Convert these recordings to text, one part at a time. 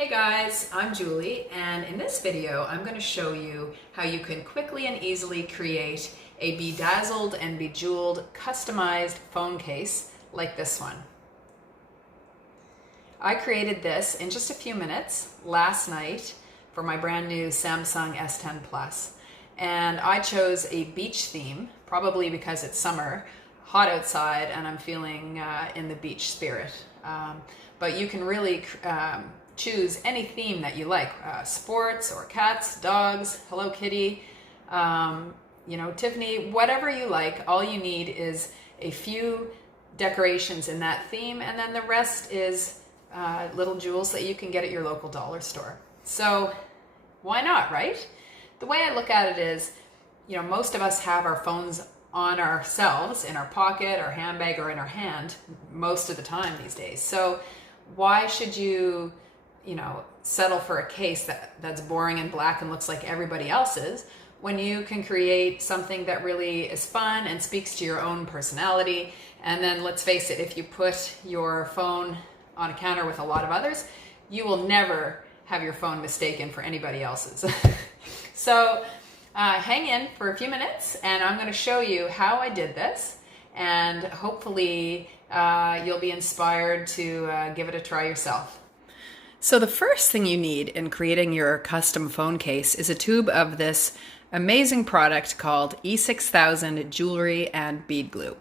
Hey guys, I'm Julie, and in this video I'm going to show you how you can quickly and easily create a bedazzled and bejeweled customized phone case like this one. I created this in just a few minutes last night for my brand new Samsung S10 Plus, and I chose a beach theme, probably because it's summer, hot outside, and I'm feeling in the beach spirit. But you can really choose any theme that you like, sports or cats, dogs, Hello Kitty, Tiffany, whatever you like. All you need is a few decorations in that theme, and then the rest is little jewels that you can get at your local dollar store. So why not, right? The way I look at it is, most of us have our phones on ourselves, in our pocket, our handbag, or in our hand most of the time these days. So why should you settle for a case that's boring and black and looks like everybody else's when you can create something that really is fun and speaks to your own personality? And then let's face it, if you put your phone on a counter with a lot of others, you will never have your phone mistaken for anybody else's. So hang in for a few minutes and I'm going to show you how I did this, and hopefully you'll be inspired to give it a try yourself. So the first thing you need in creating your custom phone case is a tube of this amazing product called E6000 Jewelry and Bead Glue.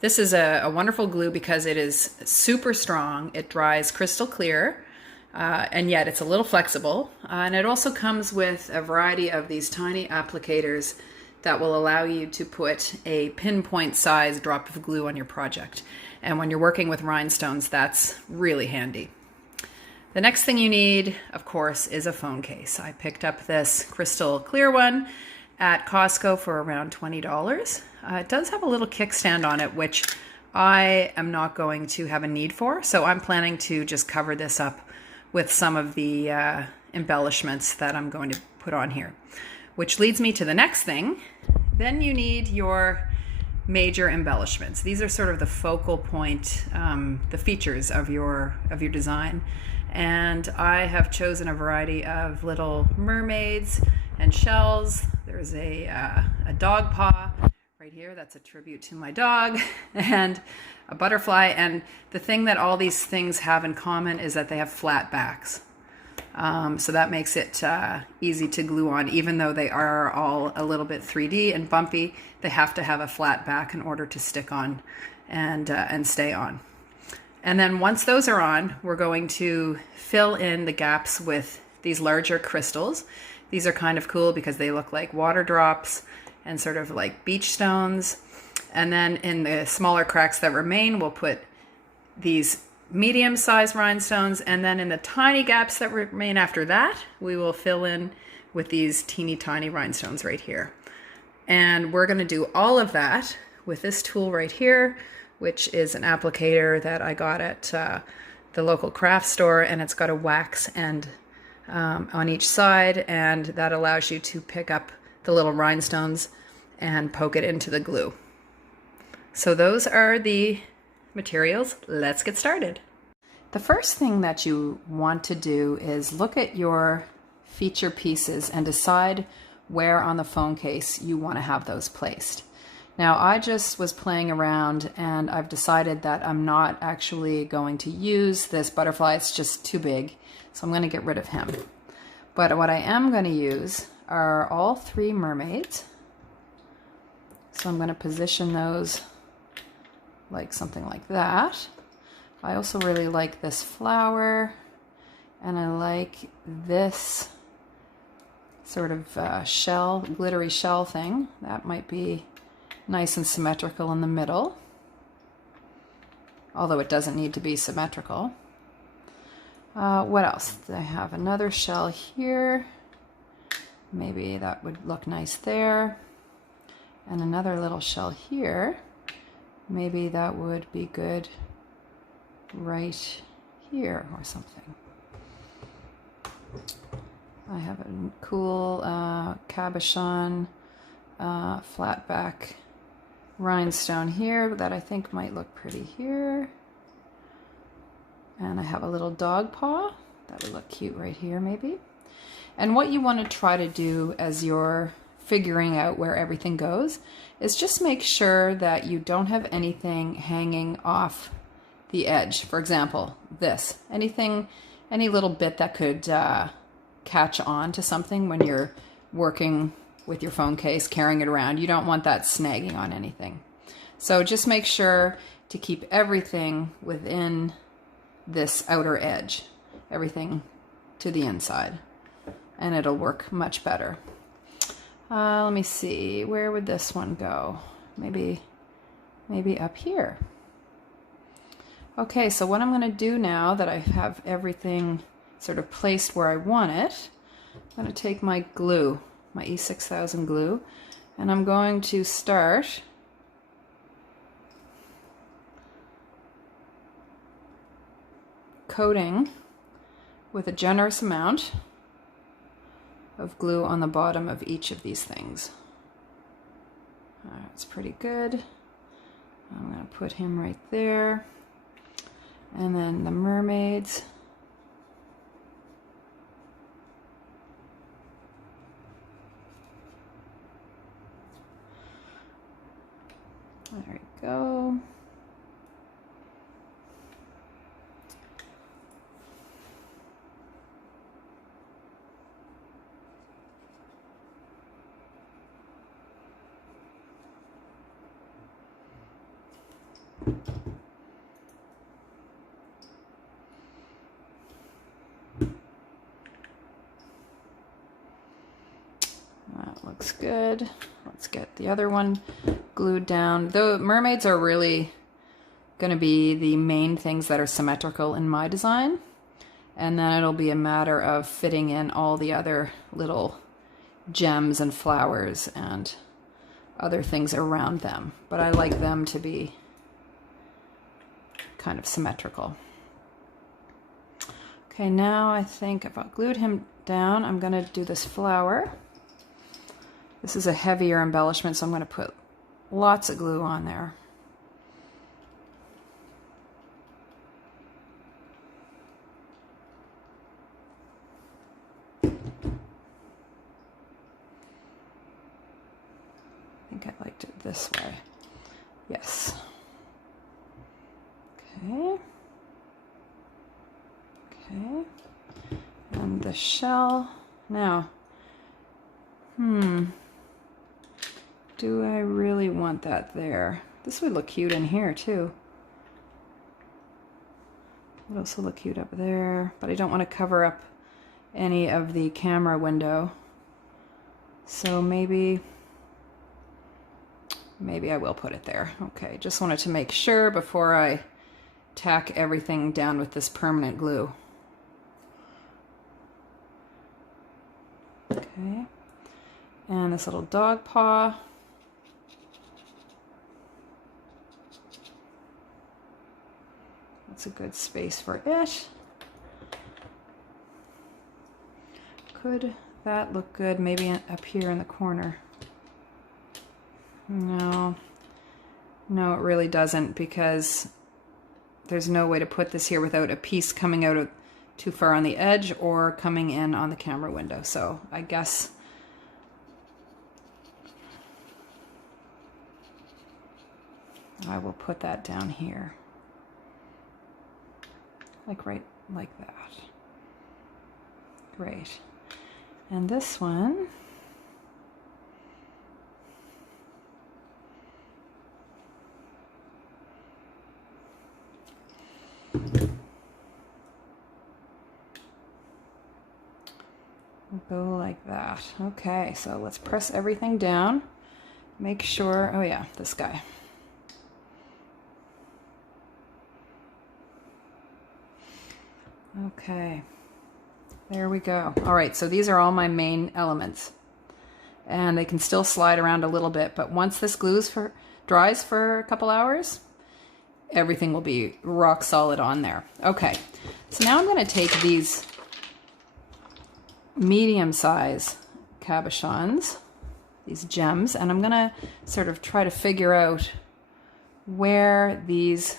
This is a wonderful glue because it is super strong, it dries crystal clear, and yet it's a little flexible. And it also comes with a variety of these tiny applicators that will allow you to put a pinpoint size drop of glue on your project. And when you're working with rhinestones, that's really handy. The next thing you need, of course, is a phone case. I picked up this crystal clear one at Costco for around $20. It does have a little kickstand on it, which I am not going to have a need for, so I'm planning to just cover this up with some of the embellishments that I'm going to put on here. Which leads me to the next thing. Then you need your major embellishments. These are sort of the focal point, the features of your design. And I have chosen a variety of little mermaids and shells. There's a dog paw right here, that's a tribute to my dog, and a butterfly. And the thing that all these things have in common is that they have flat backs. So that makes it easy to glue on. Even though they are all a little bit 3D and bumpy, they have to have a flat back in order to stick on and stay on. And then once those are on, we're going to fill in the gaps with these larger crystals. These are kind of cool because they look like water drops and sort of like beach stones. And then in the smaller cracks that remain, we'll put these medium-sized rhinestones, and then in the tiny gaps that remain after that, we will fill in with these teeny tiny rhinestones right here. And we're going to do all of that with this tool right here, which is an applicator that I got at the local craft store, and it's got a wax end on each side, and that allows you to pick up the little rhinestones and poke it into the glue. So those are the materials. Let's get started. The first thing that you want to do is look at your feature pieces and decide where on the phone case you want to have those placed. Now, I just was playing around and I've decided that I'm not actually going to use this butterfly. It's just too big, so I'm going to get rid of him. But what I am going to use are all three mermaids. So I'm going to position those like something like that. I also really like this flower, and I like this sort of shell, glittery shell thing. That might be nice and symmetrical in the middle, although it doesn't need to be symmetrical. What else? I have another shell here. Maybe that would look nice there. And another little shell here. Maybe that would be good right here or something. I have a cool cabochon flat back rhinestone here that I think might look pretty here. And I have a little dog paw That would look cute right here maybe. And what you want to try to do as you're figuring out where everything goes is just make sure that you don't have anything hanging off the edge. For example, this, any little bit that could catch on to something when you're working with your phone case, carrying it around. You don't want that snagging on anything. So just make sure to keep everything within this outer edge, everything to the inside, and it'll work much better. Let me see, where would this one go? Maybe up here. Okay, so what I'm going to do now that I have everything sort of placed where I want it, I'm going to take my glue, my E6000 glue, and I'm going to start coating with a generous amount of glue on the bottom of each of these things. That's pretty good. I'm going to put him right there. And then the mermaids. There we go. That looks good. Let's get the other one glued down. The mermaids are really going to be the main things that are symmetrical in my design, and then it'll be a matter of fitting in all the other little gems and flowers and other things around them, but I like them to be kind of symmetrical. Okay, now I think if I've glued him down, I'm going to do this flower. This is a heavier embellishment, so I'm going to put lots of glue on there. I think I liked it this way. Yes. Okay. Okay. And the shell. Now, do I really want that there? This would look cute in here too. It would also look cute up there, but I don't want to cover up any of the camera window. So maybe I will put it there. Okay, just wanted to make sure before I tack everything down with this permanent glue. Okay, and this little dog paw. That's a good space for it. Could that look good maybe up here in the corner? No, it really doesn't, because there's no way to put this here without a piece coming out of too far on the edge or coming in on the camera window. So I guess I will put that down here. Like right like that. Great. And this one, go like that. Okay, so let's press everything down. Make sure, oh yeah, this guy. Okay, there we go. All right, so these are all my main elements, and they can still slide around a little bit, but once this dries for a couple hours, everything will be rock solid on there. Okay, so now I'm going to take these medium size cabochons, these gems, and I'm going to sort of try to figure out where these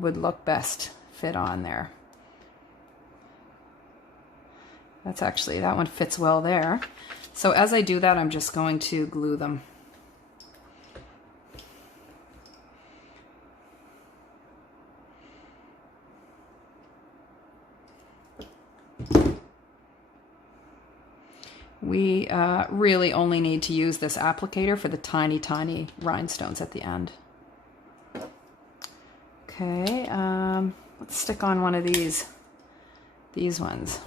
would look best fit on there. That's actually, that one fits well there. So as I do that, I'm just going to glue them. We really only need to use this applicator for the tiny, tiny rhinestones at the end. Okay, let's stick on one of these ones.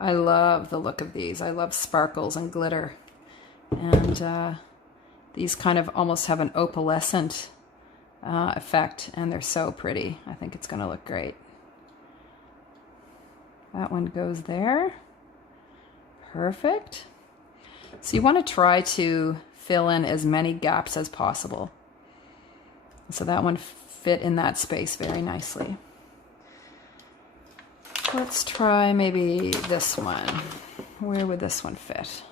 I love the look of these. I love sparkles and glitter. And these kind of almost have an opalescent effect, and they're so pretty. I think it's going to look great. That one goes there. Perfect. So you want to try to fill in as many gaps as possible. So that one fit in that space very nicely. Let's try maybe this one. Where would this one fit?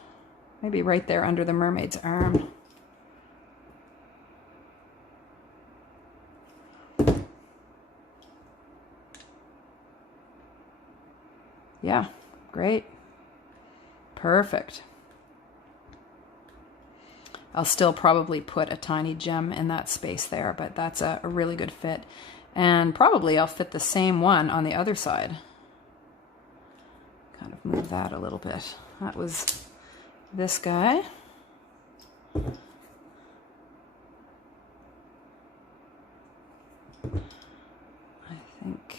Maybe right there under the mermaid's arm. Yeah, great. Perfect. I'll still probably put a tiny gem in that space there, but that's a really good fit. And probably I'll fit the same one on the other side. Kind of move that a little bit. That was this guy. I think,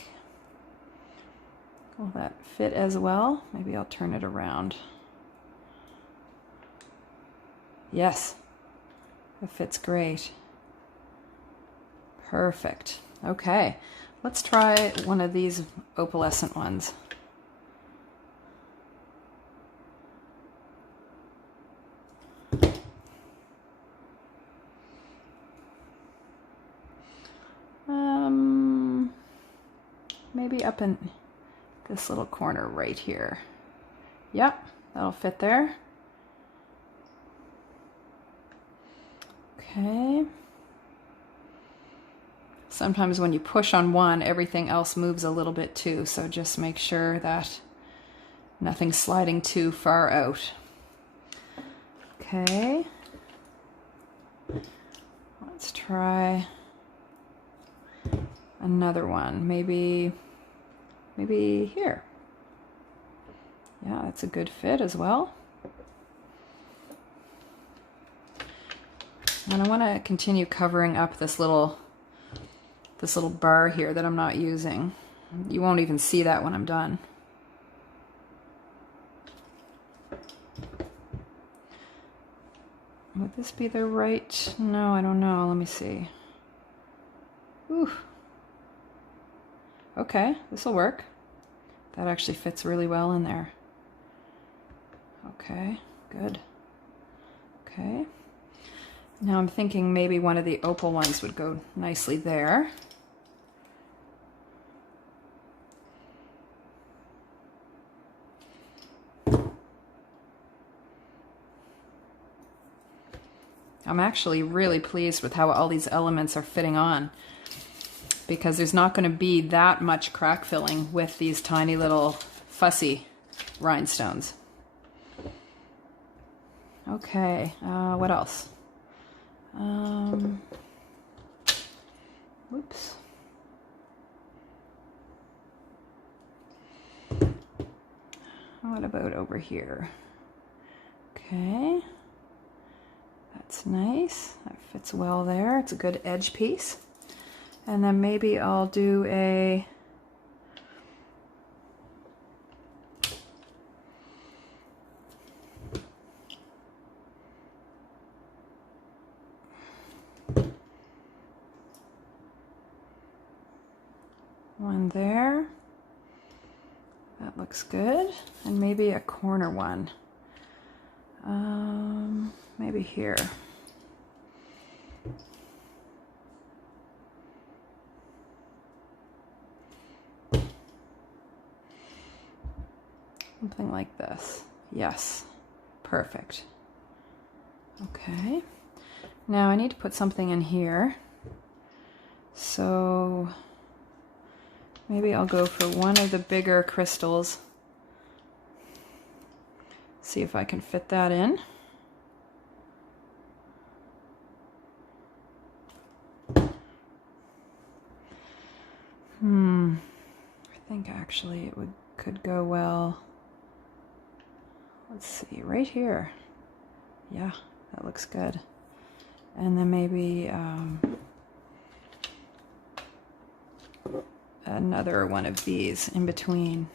will that fit as well? Maybe I'll turn it around. Yes, it fits great. Perfect. Okay, let's try one of these opalescent ones. Maybe up in this little corner right here. Yep, that'll fit there. Okay. Sometimes when you push on one, everything else moves a little bit too, so just make sure that nothing's sliding too far out. Okay. Let's try another one. Maybe here. Yeah, that's a good fit as well. And I want to continue covering up this little bar here that I'm not using. You won't even see that when I'm done. Would this be the right? No, I don't know. Let me see. Ooh. Okay, this will work. That actually fits really well in there. Okay, good. Okay. Now I'm thinking maybe one of the opal ones would go nicely there. I'm actually really pleased with how all these elements are fitting on, because there's not going to be that much crack filling with these tiny little fussy rhinestones. Okay, what else? Whoops. What about over here? Okay. That's nice. That fits well there. It's a good edge piece. And then maybe I'll do a one there. That looks good. And maybe a corner one. Maybe here. Something like this. Yes. Perfect. Okay. Now I need to put something in here. So Maybe I'll go for one of the bigger crystals. See if I can fit that in. I think actually it could go well. Let's see, right here. Yeah, that looks good. And then maybe another one of these in between.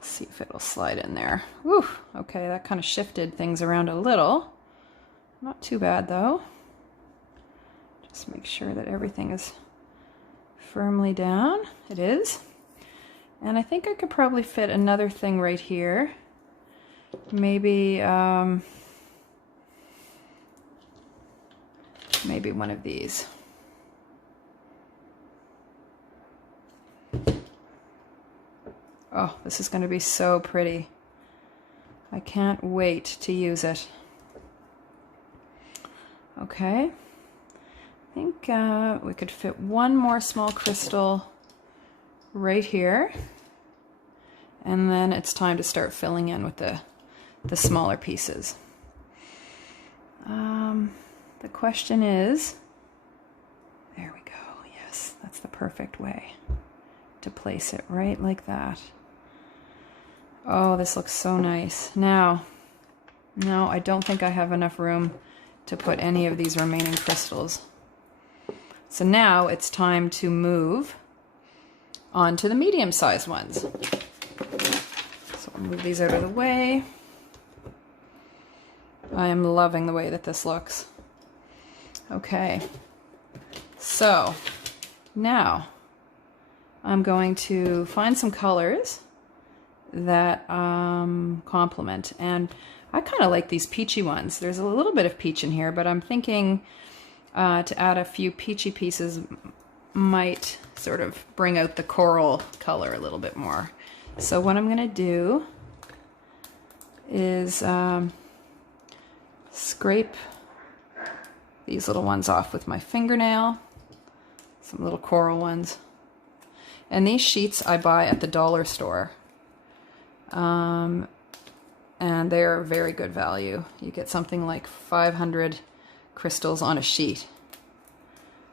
See if it'll slide in there. Whew, okay, that kind of shifted things around a little. Not too bad though. Just make sure that everything is firmly down. It is. And I think I could probably fit another thing right here. Maybe, maybe one of these. Oh, this is going to be so pretty. I can't wait to use it. Okay. I think we could fit one more small crystal right here. And then it's time to start filling in with the smaller pieces. The question is, there we go. Yes, that's the perfect way to place it, right like that. Oh, this looks so nice. Now, no, I don't think I have enough room to put any of these remaining crystals. So now it's time to move on to the medium-sized ones. So I'll move these out of the way. I am loving the way that this looks. Okay, so now I'm going to find some colors that complement, and I kind of like these peachy ones. There's a little bit of peach in here, but I'm thinking to add a few peachy pieces might sort of bring out the coral color a little bit more. So what I'm going to do is scrape these little ones off with my fingernail, some little coral ones. And these sheets I buy at the dollar store. And they're very good value. You get something like 500 crystals on a sheet.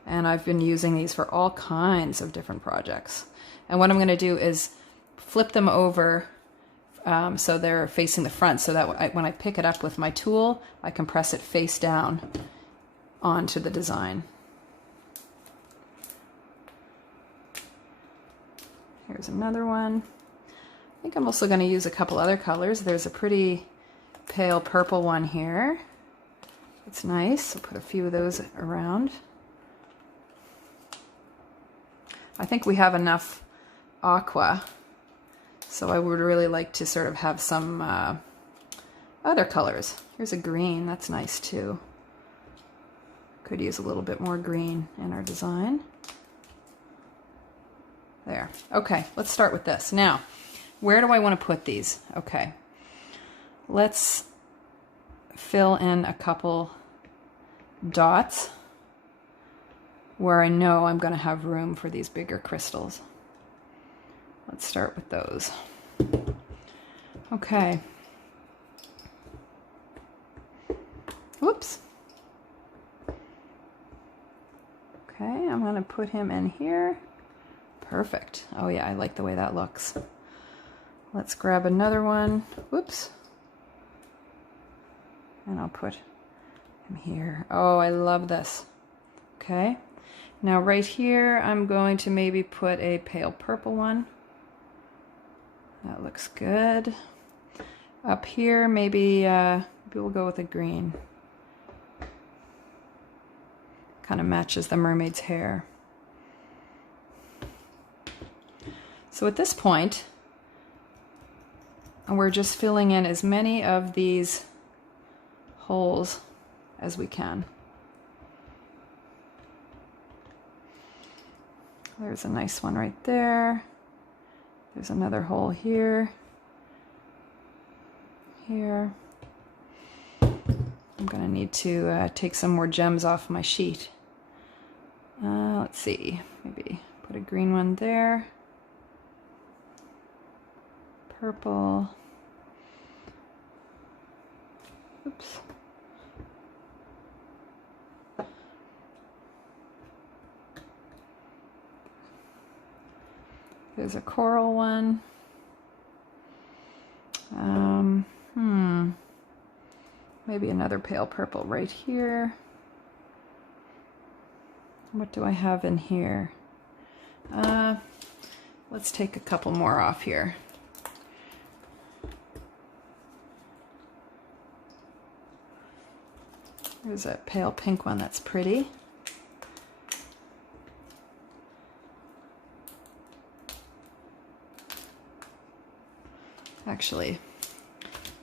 And I've been using these for all kinds of different projects. And what I'm going to do is flip them over so they're facing the front, so that when I pick it up with my tool, I can press it face down onto the design. Here's another one. I think I'm also going to use a couple other colors. There's a pretty pale purple one here. It's nice. I'll put a few of those around. I think we have enough aqua, so I would really like to sort of have some other colors. Here's a green. That's nice too. Could use a little bit more green in our design. There. Okay, let's start with this. Now, where do I want to put these? Okay, let's fill in a couple dots where I know I'm going to have room for these bigger crystals. Let's start with those. Okay. Whoops. Okay, I'm going to put him in here. Perfect. Oh yeah, I like the way that looks. Let's grab another one. Whoops. And I'll put him here. Oh, I love this. Okay. Now right here, I'm going to maybe put a pale purple one. That looks good. Up here, maybe we'll go with a green. Kind of matches the mermaid's hair. So at this point, we're just filling in as many of these holes as we can. There's a nice one right there. There's another hole here. Here. gonna need to take some more gems off my sheet. Let's see, maybe put a green one there. Purple. Oops. There's a coral one. Maybe another pale purple right here. What do I have in here? Let's take a couple more off here. There's a pale pink one that's pretty. Actually,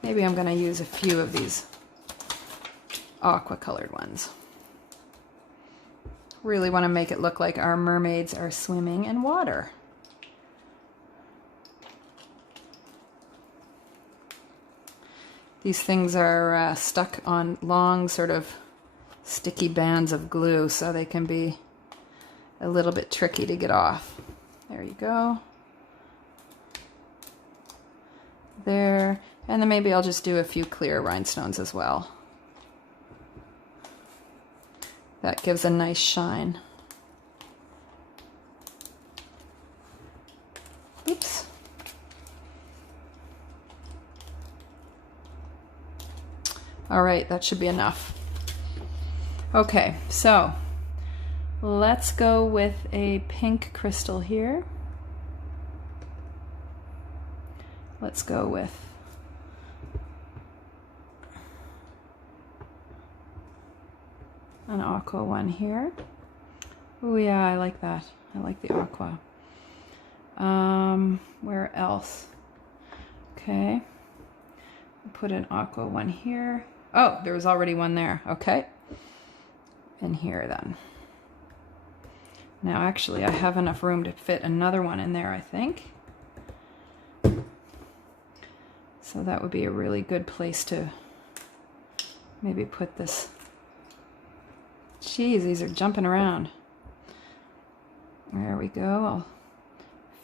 maybe I'm going to use a few of these aqua colored ones. Really want to make it look like our mermaids are swimming in water. These things are stuck on long sort of sticky bands of glue, so they can be a little bit tricky to get off. There you go. There, and then maybe I'll just do a few clear rhinestones as well. That gives a nice shine. Oops. All right, that should be enough. Okay, so let's go with a pink crystal here. Let's go with an aqua one here. Oh yeah, I like that. I like the aqua. Where else? Okay. Put an aqua one here. Oh, there was already one there. Okay. And here then. Now actually I have enough room to fit another one in there, I think. So that would be a really good place to maybe put this. Geez, these are jumping around. There we go. I'll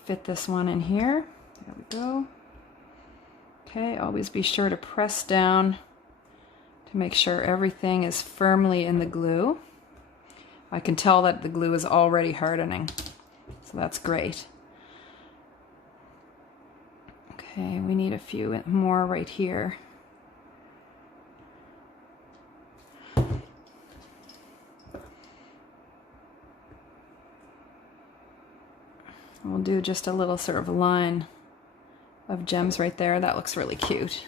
fit this one in here. There we go. Okay, always be sure to press down to make sure everything is firmly in the glue. I can tell that the glue is already hardening, so that's great. Okay, we need a few more right here. We'll do just a little sort of line of gems right there. That looks really cute.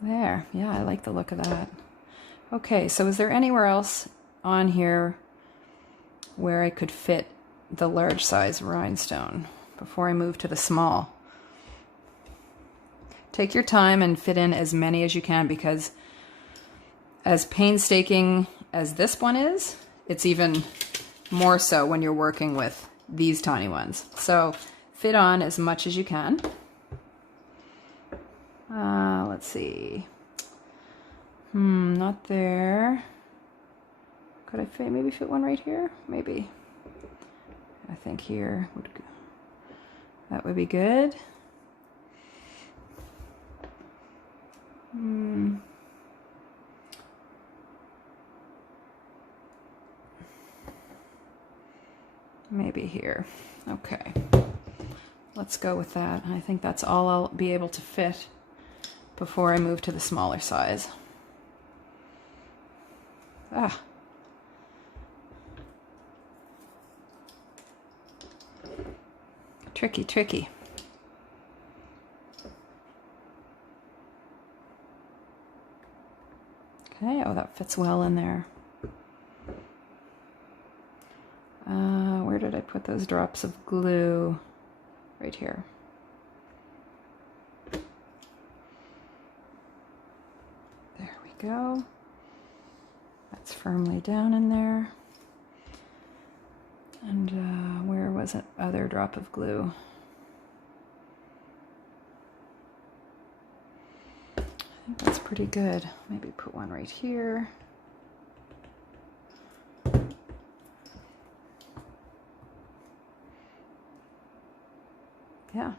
There, yeah, I like the look of that. Okay, so is there anywhere else on here where I could fit the large size rhinestone before I move to the small? Take your time and fit in as many as you can, because as painstaking as this one is, it's even more so when you're working with these tiny ones. So fit on as much as you can. Let's see. Not there. Could I maybe fit one right here? Maybe. I think here would go. That would be good. Maybe here. Okay. Let's go with that. I think that's all I'll be able to fit before I move to the smaller size. Ah. Tricky, tricky. Okay, oh, that fits well in there. Where did I put those drops of glue? Right here. There we go. That's firmly down in there. And where was it? Other drop of glue. I think that's pretty good. Maybe put one right here. Yeah,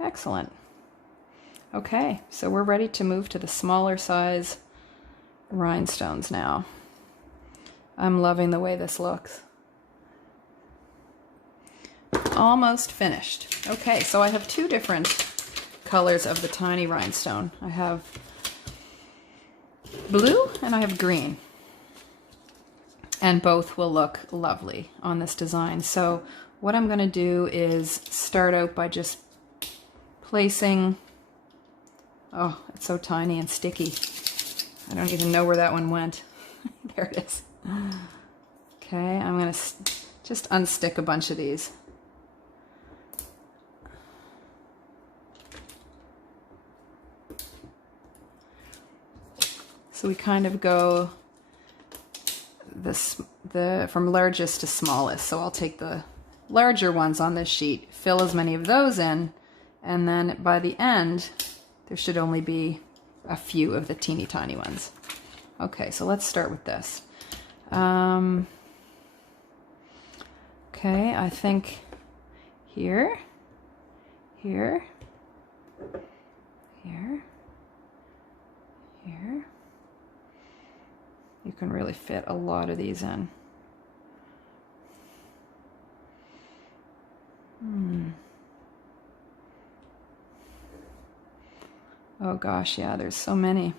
excellent. Okay, so we're ready to move to the smaller size rhinestones now. I'm loving the way this looks. Almost finished. Okay, so I have two different colors of the tiny rhinestone. I have blue and I have green. And both will look lovely on this design. So what I'm going to do is start out by just placing, oh, it's so tiny and sticky. I don't even know where that one went. There it is. Okay, I'm going to just unstick a bunch of these. So we kind of go from largest to smallest. So I'll take the larger ones on this sheet, fill as many of those in, and then by the end, there should only be a few of the teeny tiny ones. Okay, so let's start with this. Okay, I think here, here, here, here. You can really fit a lot of these in. Oh gosh, yeah, there's so many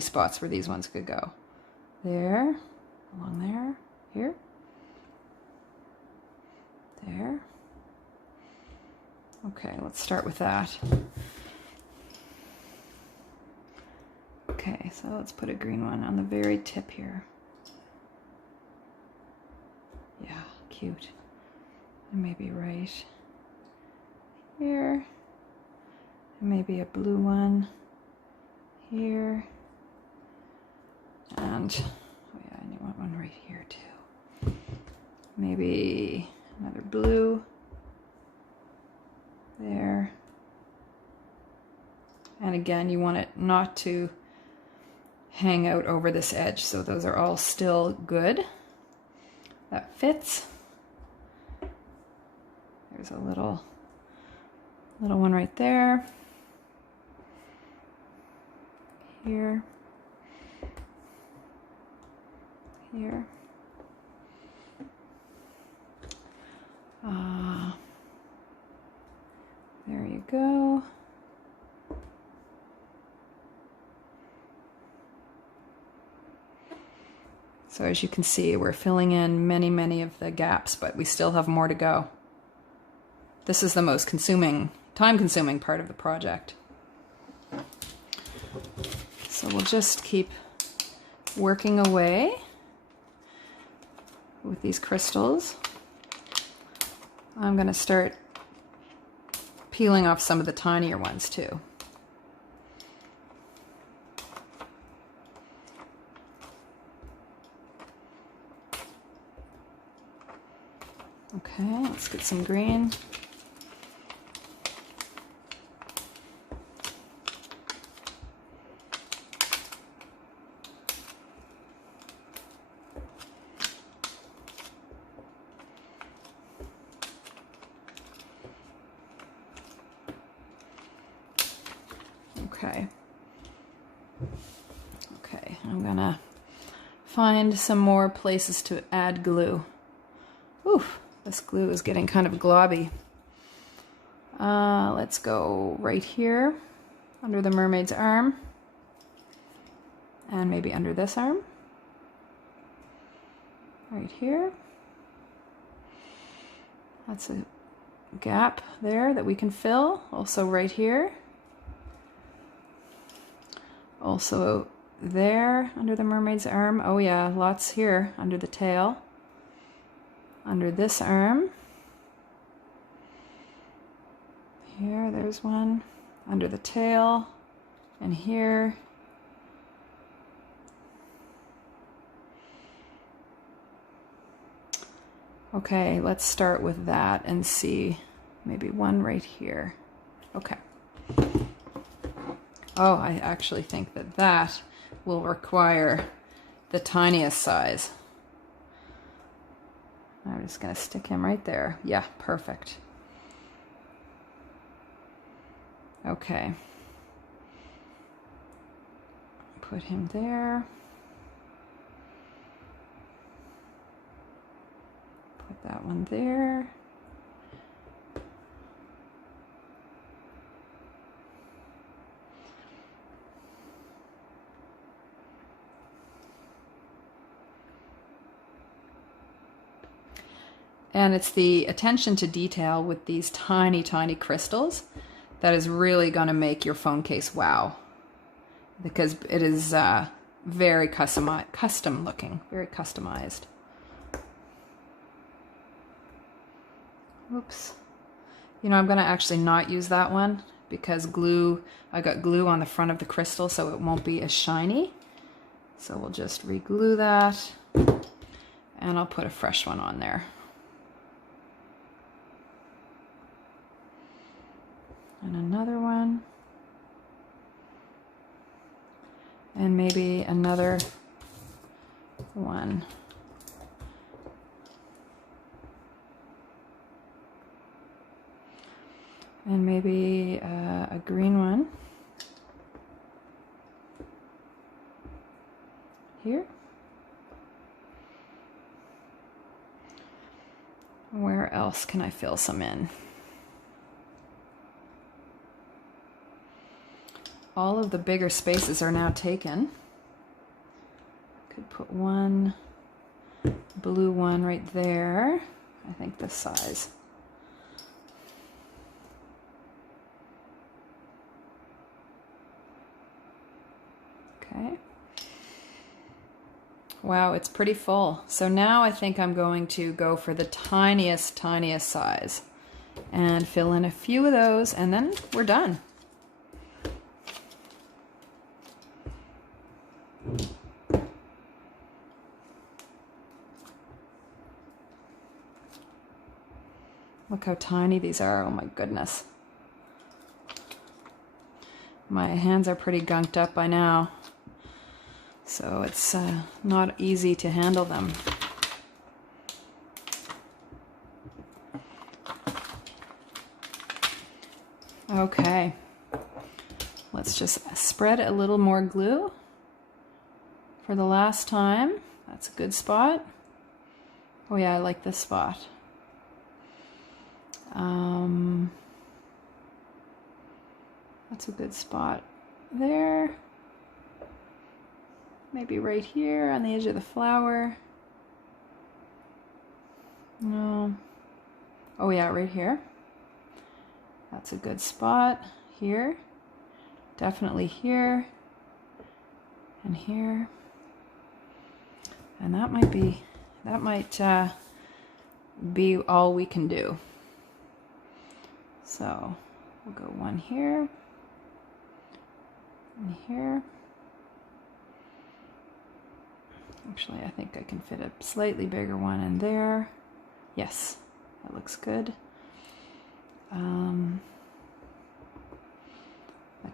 spots where these ones could go. There, along there, here, there. Okay, let's start with that. Okay, so let's put a green one on the very tip here. Yeah, cute. And maybe right here. And maybe a blue one here. And, oh yeah, I want one right here too. Maybe another blue there. And again, you want it not to hang out over this edge, so those are all still good. That fits. There's a little one right there. Here. Here. There you go. So as you can see, we're filling in many of the gaps, but we still have more to go. This is the most time-consuming part of the project. So we'll just keep working away with these crystals. I'm going to start peeling off some of the tinier ones too. Okay, let's get some green. Okay, I'm gonna find some more places to add glue. Oof, this glue is getting kind of globby. Let's go right here under the mermaid's arm and maybe under this arm. Right here. That's a gap there that we can fill. Also right here. Also there under the mermaid's arm. Oh yeah, lots here under the tail. Under this arm. Here, there's one. Under the tail. And here. Okay, let's start with that and see, maybe one right here. Okay. Oh, I actually think that that will require the tiniest size. I'm just going to stick him right there. Yeah, perfect. Okay. Put him there. Put that one there. And it's the attention to detail with these tiny, tiny crystals that is really going to make your phone case wow. Because it is very custom looking, very customized. Oops. You know, I'm going to actually not use that one because I got glue on the front of the crystal, so it won't be as shiny. So we'll just re-glue that, and I'll put a fresh one on there. And another one. And maybe another one. And maybe a green one here. Where else can I fill some in? All of the bigger spaces are now taken. Could put one blue one right there. I think this size. Okay. Wow, it's pretty full. So now I think I'm going to go for the tiniest, tiniest size and fill in a few of those, and then we're done. Look how tiny these are. Oh my goodness. My hands are pretty gunked up by now, so it's not easy to handle them. Okay, let's just spread a little more glue for the last time. That's a good spot. Oh yeah, I like this spot. That's a good spot there. Maybe right here on the edge of the flower. No. Oh yeah, right here. That's a good spot. Here. Definitely here. And here. And that might be all we can do. So we'll go one here. And here. Actually, I think I can fit a slightly bigger one in there. Yes, that looks good. A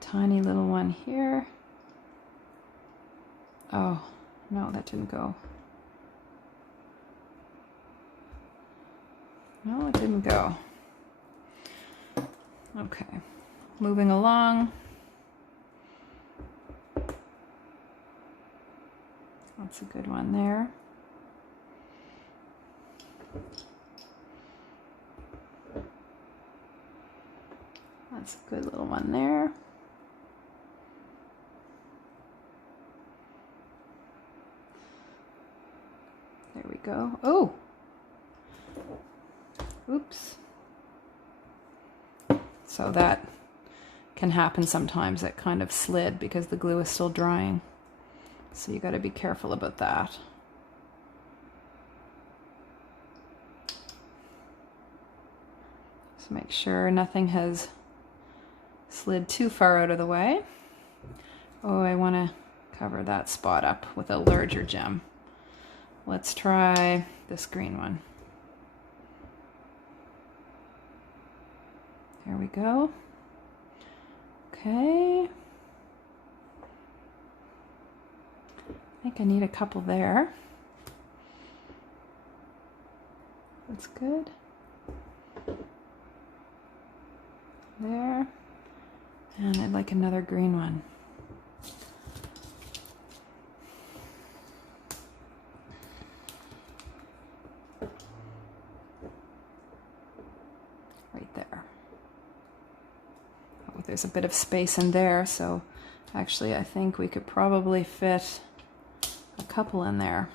tiny little one here. Oh, no, that didn't go. No, it didn't go. Okay, moving along. That's a good one there. That's a good little one there. There we go. Oh! Oops. So that can happen sometimes. It kind of slid because the glue is still drying. So you got to be careful about that. Just make sure nothing has slid too far out of the way. Oh, I want to cover that spot up with a larger gem. Let's try this green one. There we go. Okay. I think I need a couple there. That's good. There. And I'd like another green one. Right there. Oh, there's a bit of space in there, so actually I think we could probably fit a couple in there.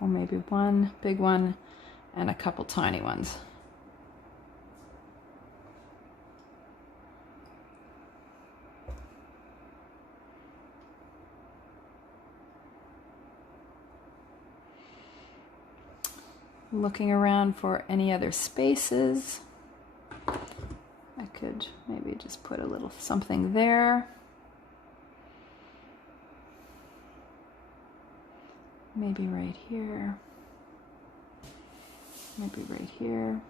Or maybe one big one and a couple tiny ones. Looking around for any other spaces. I could maybe just put a little something there. Maybe right here. Maybe right here.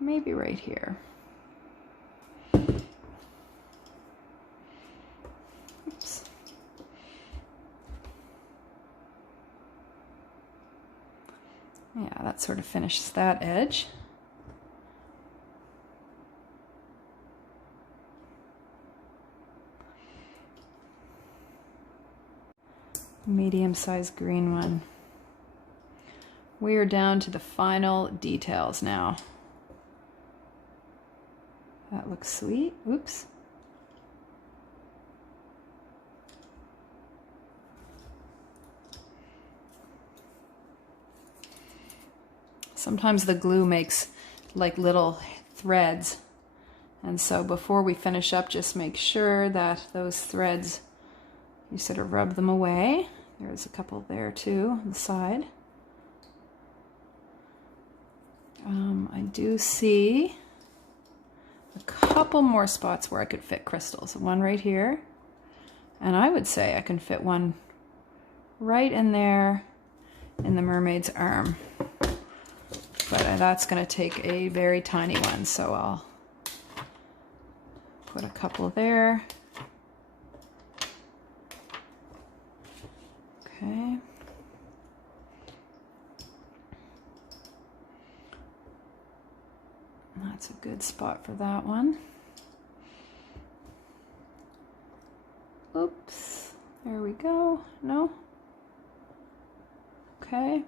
Maybe right here. Oops. Yeah, that sort of finishes that edge. Medium-sized green one. We are down to the final details now. That looks sweet. Oops. Sometimes the glue makes like little threads, and so before we finish up, just make sure that those threads, you sort of rub them away. There's a couple there too on the side. I do see a couple more spots where I could fit crystals. One right here, and I would say I can fit one right in there in the mermaid's arm. But that's going to take a very tiny one, so I'll put a couple there. Okay. That's a good spot for that one. Oops, there we go. No? Okay.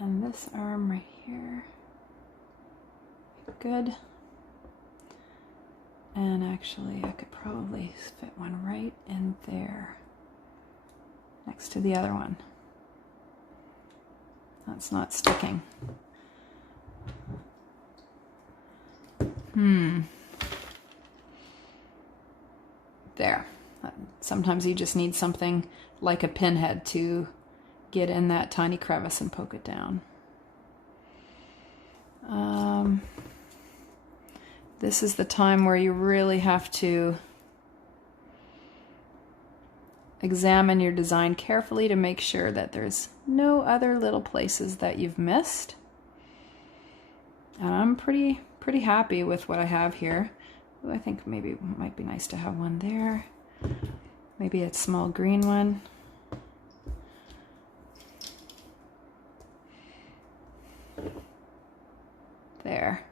And this arm right here. Good. And actually, I could probably fit one right in there, next to the other one. That's not sticking. There. Sometimes you just need something like a pinhead to get in that tiny crevice and poke it down. This is the time where you really have to examine your design carefully to make sure that there's no other little places that you've missed. And I'm pretty happy with what I have here. Ooh, I think maybe it might be nice to have one there. Maybe a small green one. There.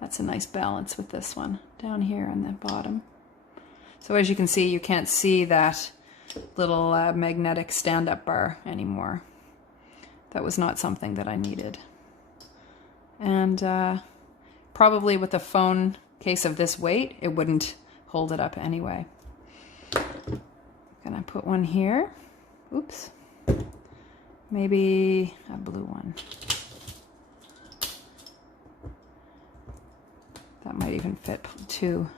That's a nice balance with this one down here on the bottom. So as you can see, you can't see that little magnetic stand-up bar anymore. That was not something that I needed. And probably with a phone case of this weight, it wouldn't hold it up anyway. I'm gonna put one here. Oops. Maybe a blue one. That might even fit two.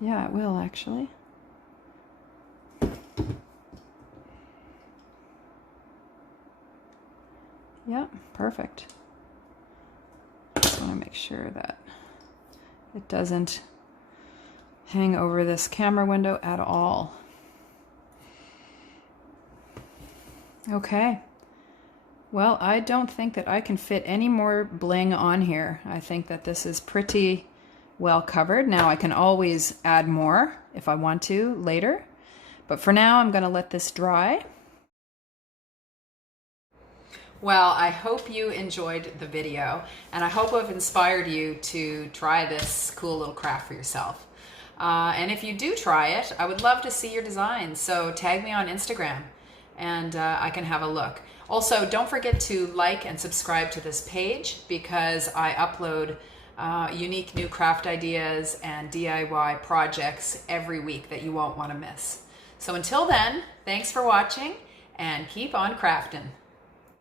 Yeah, it will actually. Yeah, perfect. Just want to make sure that it doesn't hang over this camera window at all. Okay. Well, I don't think that I can fit any more bling on here. I think that this is pretty well covered. Now I can always add more if I want to later. But for now, I'm going to let this dry. Well, I hope you enjoyed the video, and I hope I've inspired you to try this cool little craft for yourself. And if you do try it, I would love to see your designs. So tag me on Instagram, and I can have a look. Also, don't forget to like and subscribe to this page because I upload unique new craft ideas and DIY projects every week that you won't want to miss. So until then, thanks for watching and keep on crafting.